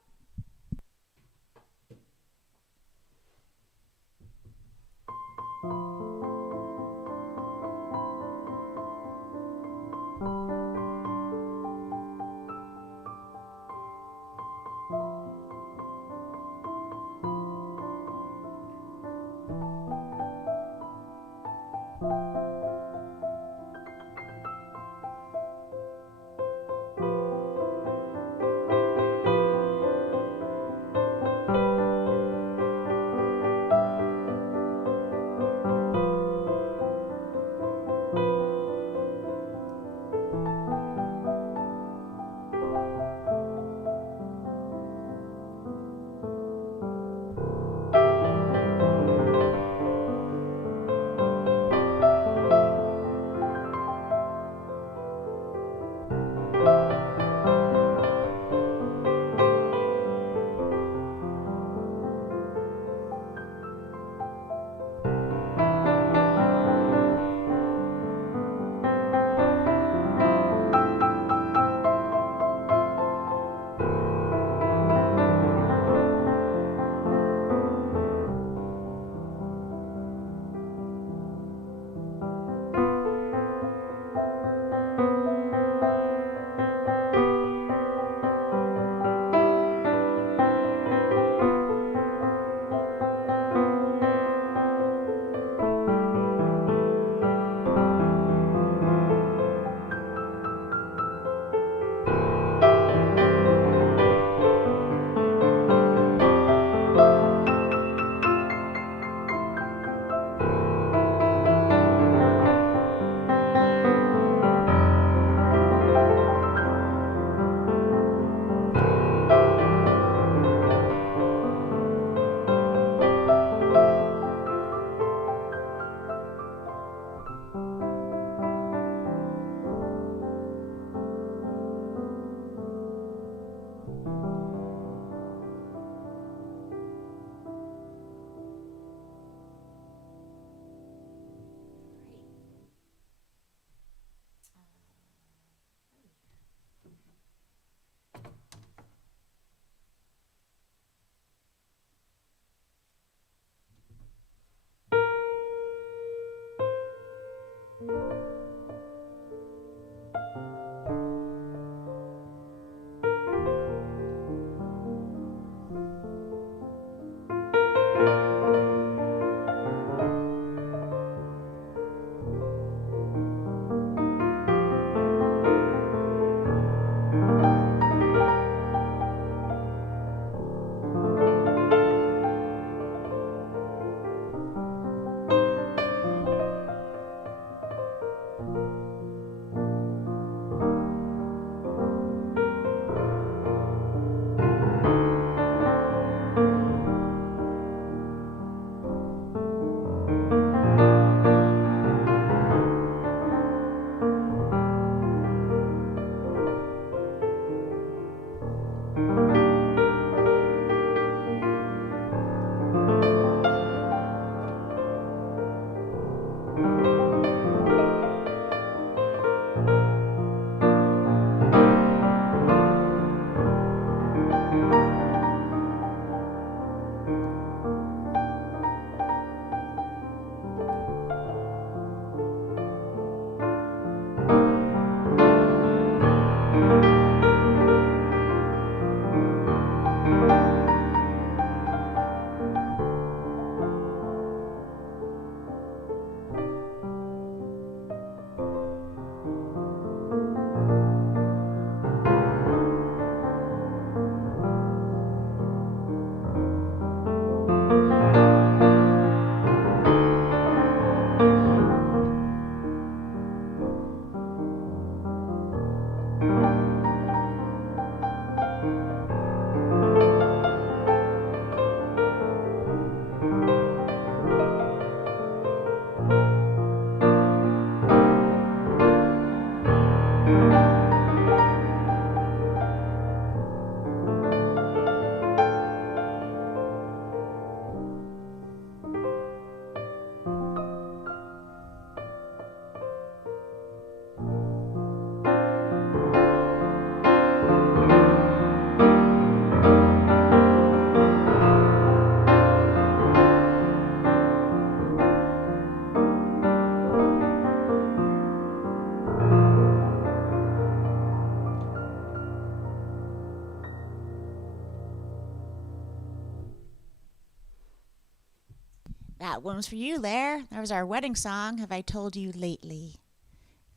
That one was for you, Lair. That was our wedding song, Have I Told You Lately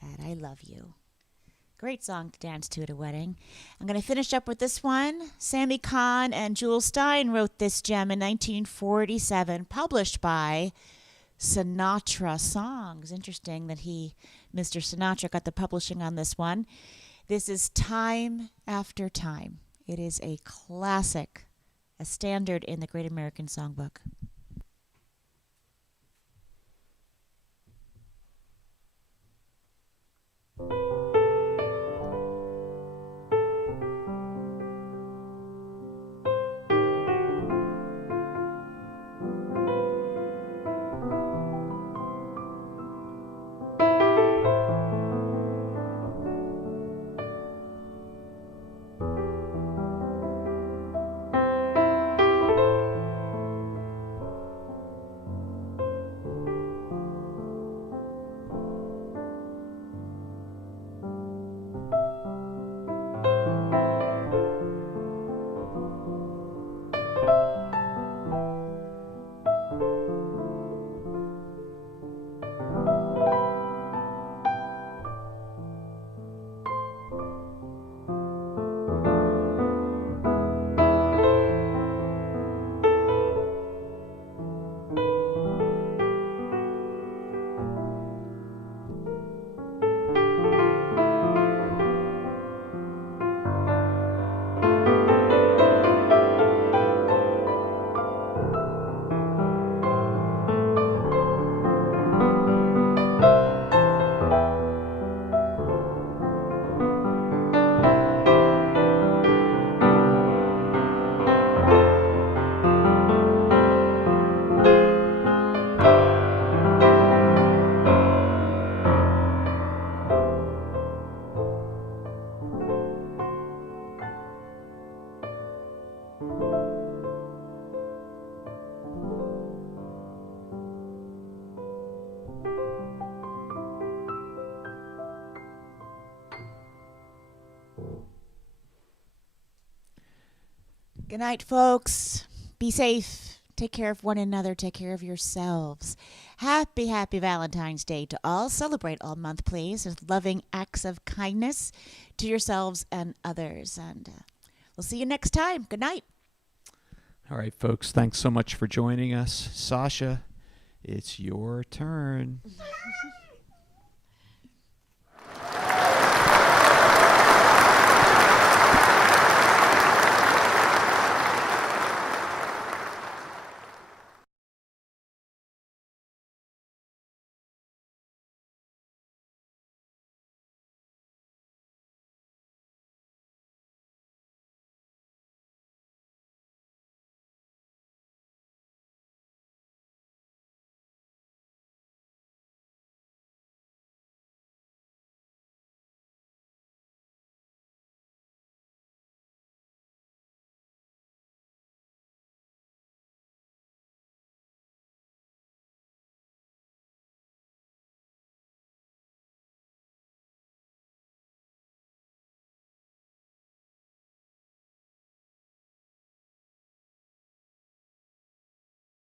That I Love You. Great song to dance to at a wedding. I'm going to finish up with this one. Sammy Cahn and Jules Stein wrote this gem in 1947, published by Sinatra Songs. Interesting that Mr. Sinatra, got the publishing on this one. This is Time After Time. It is a classic, a standard in the Great American Songbook. Good night, folks. Be safe. Take care of one another. Take care of yourselves. Happy, happy Valentine's Day to all. Celebrate all month, please, with loving acts of kindness to yourselves and others. And we'll see you next time. Good night. All right, folks. Thanks so much for joining us. Sasha, it's your turn.